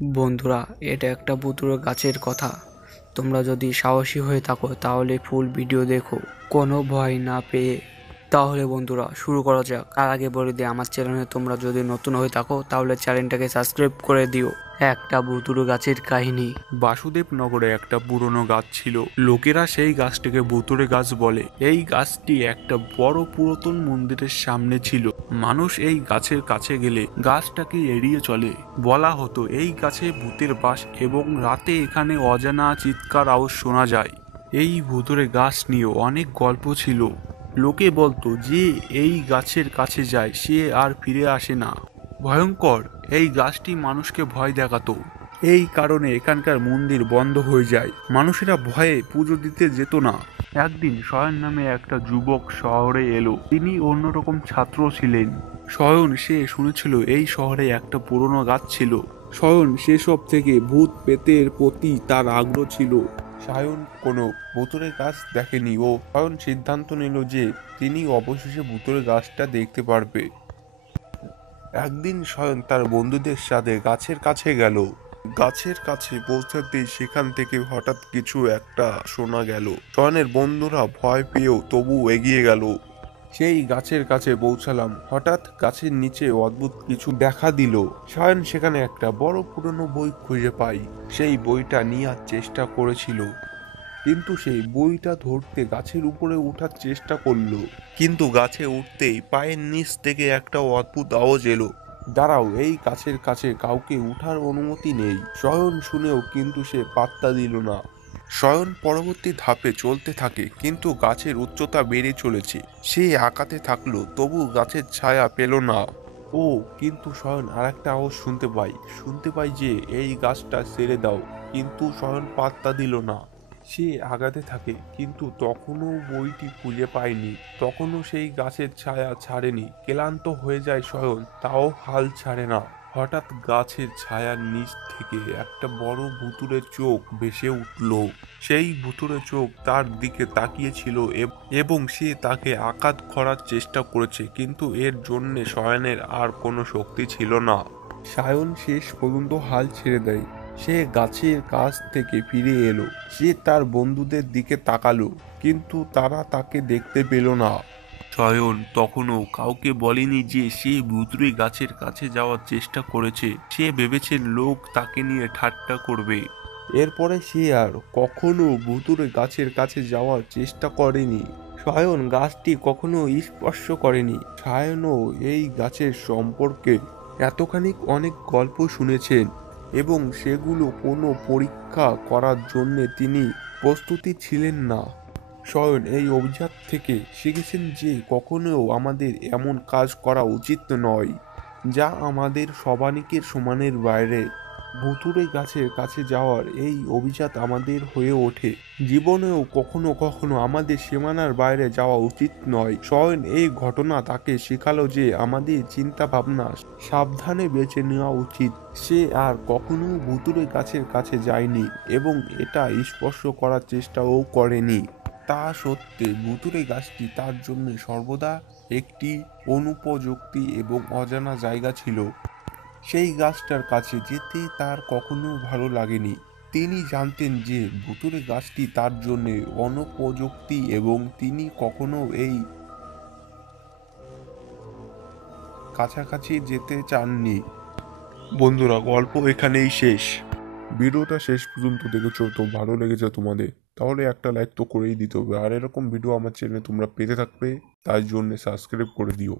বন্ধুরা, এটা একটা ভুতুড়ে গাছের কথা। তোমরা যদি সাহসী হয়ে থাকো তাহলে ফুল ভিডিও দেখো, কোনো ভয় না পেয়ে। তাহলে বন্ধুরা শুরু করা যাক। আর আগে বলে দিই, আমার চ্যানেলে তোমরা যদি নতুন হয়ে থাকো তাহলে চ্যানেলটাকে সাবস্ক্রাইব করে দিও। একটা ভুতুড়ে গাছের কাহিনী। বাসুদেবনগরে একটা পুরনো গাছ ছিল। লোকেরা সেই গাছটিকে ভুতুড়ে গাছ বলে। এই গাছটি একটা বড় পুরাতন মন্দিরের সামনে ছিল। মানুষ এই গাছের কাছে গেলে গাছটাকে এড়িয়ে চলে। বলা হতো এই গাছে ভূতের বাস এবং রাতে এখানে অজানা চিৎকার আওয়াজ শোনা যায়। এই ভুতুড়ে গাছ নিয়ে অনেক গল্প ছিল। লোকে বলতো যে এই গাছের কাছে যায় সে আর ফিরে আসে না। ভয়ঙ্কর এই গাছটি মানুষকে ভয় দেখাতো। এই কারণে এখানকার মন্দির বন্ধ হয়ে যায়। মানুষেরা ভয়ে পুজো দিতে যেত না। একদিন শয়ন নামে একটা যুবক শহরে এলো। তিনি অন্যরকম ছাত্র ছিলেন। শয়ন সে শুনেছিল এই শহরে একটা পুরনো গাছ ছিল। শয়ন সেসব থেকে ভূত পেতের প্রতি তার আগ্রহ ছিল। সায়ন কোনো ভুতুড়ে গাছ দেখেনি ও শয়ন সিদ্ধান্ত নিল যে তিনি অবশেষে ভুতুড়ে গাছটা দেখতে পারবে। একদিন শয়ন তার বন্ধুদের সাথে গাছের কাছে গেল। গাছের কাছে পৌঁছাতেই সেখান থেকে হঠাৎ কিছু একটা শোনা গেল। শয়নের বন্ধুরা ভয় পেয়েও তবু এগিয়ে গেল। সেই গাছের কাছে পৌঁছালাম, হঠাৎ গাছের নিচে অদ্ভুত কিছু দেখা দিল। শয়ন সেখানে একটা বড় পুরনো বই খুঁজে পাই। সেই বইটা নেওয়ার চেষ্টা করেছিল, কিন্তু সেই বইটা ধরতে গাছের উপরে ওঠার চেষ্টা করলো। কিন্তু গাছে উঠতেই পায়ের নিচ থেকে একটা অদ্ভুত আওয়াজ এলো, দাঁড়াও, এই গাছের কাছে কাউকে উঠার অনুমতি নেই। শয়ন শুনেও কিন্তু সে পাত্তা দিল না। শয়ন পরবর্তী ধাপে চলতে থাকে, কিন্তু গাছের উচ্চতা বেড়ে চলেছে। সে আঁকাতে থাকলো, তবু গাছের ছায়া পেল না। ও কিন্তু শয়ন আর একটা আওয়াজ শুনতে পাই যে এই গাছটা ছেড়ে দাও, কিন্তু শয়ন পাত্তা দিল না। সে আগাতে থাকে, কিন্তু তখনও বইটি খুঁজে পায়নি। তখনও সেই গাছের ছায়া ছাড়েনি। ক্লান্ত হয়ে যায় শয়ন, তাও হাল ছাড়ে না। হঠাৎ গাছের ছায়ার নিচ থেকে একটা বড় ভুতুড়ে চোখ ভেসে উঠল। সেই ভুতুড়ে চোখ তার দিকে তাকিয়েছিল এবং সে তাকে আঘাত করার চেষ্টা করেছে, কিন্তু এর জন্যে শয়নের আর কোনো শক্তি ছিল না। সায়ন শেষ পর্যন্ত হাল ছেড়ে দেয়। সে গাছের কাছ থেকে ফিরে এলো। সে তার বন্ধুদের দিকে তাকালো, কিন্তু তারা তাকে দেখতে পেল না। শয়ন তখনও কাউকে বলেনি যে সে ভুতুড়ে গাছের কাছে যাওয়ার চেষ্টা করেছে। সে ভেবেছে লোক তাকে নিয়ে ঠাট্টা করবে। এরপরে সে আর কখনো ভুতুড়ে গাছের কাছে যাওয়ার চেষ্টা করেনি। শয়ন গাছটি কখনো স্পর্শ করেনি। সায়নও এই গাছের সম্পর্কে এতখানি অনেক গল্প শুনেছেন এবং সেগুলো কোনো পরীক্ষা করার জন্য তিনি প্রস্তুতি ছিলেন না। শয়ন এই অভিযান থেকে শিখেছেন যে কখনো আমাদের এমন কাজ করা উচিত নয় যা আমাদের সবানিকের সমানের বাইরে। ভুতুড়ে গাছের কাছে যাওয়ার এই অভিজাত আমাদের হয়ে ওঠে। জীবনেও কখনো কখনো আমাদের সীমানার বাইরে যাওয়া উচিত নয়। শয়ন এই ঘটনা তাকে শেখালো যে আমাদের চিন্তা ভাবনা সাবধানে বেছে নেওয়া উচিত। সে আর কখনো ভুতুড়ে গাছের কাছে যায়নি এবং এটা স্পর্শ করার চেষ্টাও করেনি। তা সত্ত্বে ভুতুড়ে গাছটি তার জন্য সর্বদা একটি অনুপযুক্তি এবং অজানা জায়গা ছিল। সেই গাছটার কাছে যেতে তার কখনো ভালো লাগেনি। তিনি জানতেন যে ভুতুড়ে গাছটি তার জন্য অনুপযুক্তি এবং তিনি কখনো এই কাছাকাছি যেতে চাননি। বন্ধুরা, গল্প এখানেই শেষ। ভিডিওটা শেষ পর্যন্ত দেখেছো তো ভালো লেগেছে তোমাদের, তাহলে একটা লাইক তো করেই দিতে হবে। আর এরকম ভিডিও আমার চ্যানেলে তোমরা পেতে থাকবে, তাই জন্য সাবস্ক্রাইব করে দিও।